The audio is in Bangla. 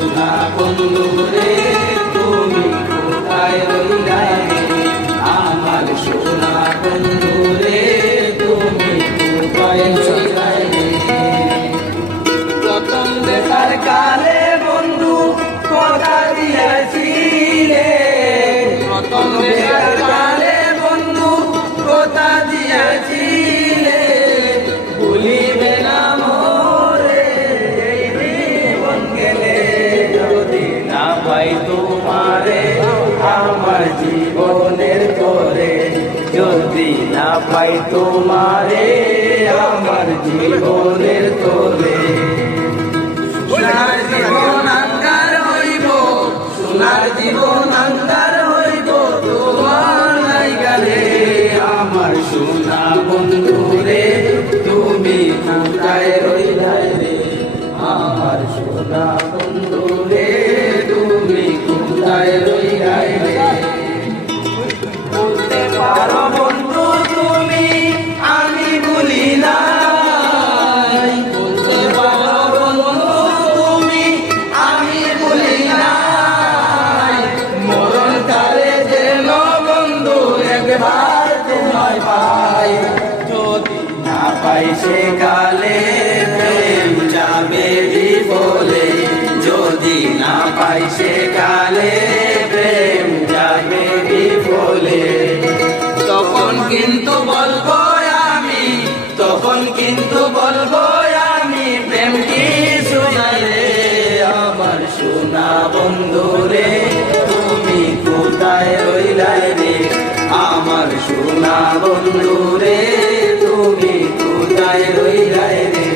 সোনা বন্ধু রে তুমি কোথায় রইলা রে আমার সোনা বন্ধু রে তুমি কোথায় রইলা রে প্রথম দেখার কালে বন্ধু কথা দিয়েছিলে প্রথম দেখার কালে বন্ধু কথা দিয়েছিলে ভুলিবে না মোরে এই জীবন গেলে যদি না পাই তোমারে আমার জীবনের তোরে যদি না পাই তোমারে আমার জীবনের তোরে সোনার জীবন আন্ধার হইব সোনার জীবন আন্ধার হইব তোমার নাই গেলে আমার সোনা বন্ধু রে তুমি কোথায় রইলা রে আমার সোনা বন্ধু রে তুমি কোথায় রইলা রে বলতে পারো বন্ধু তুমি আমি ভুলি নাই বলতে পারো বন্ধু তুমি আমি ভুলি নাই মরণ কালে যেন বন্ধু একবার তোমায় পাই যদি না পাই সে কালে প্রেম যাবে বিফলে যদি না পাই সে কালে প্রেম যাবে বিফলে তখন কিন্তু বলবো আমি তখন কিন্তু বলবো আমি প্রেম কি শোনাই রে আমার সোনা বন্ধু রে তুমি কোথায় রইলা রে আমার সোনা বন্ধু রে তুমি কোথায় রইলা রে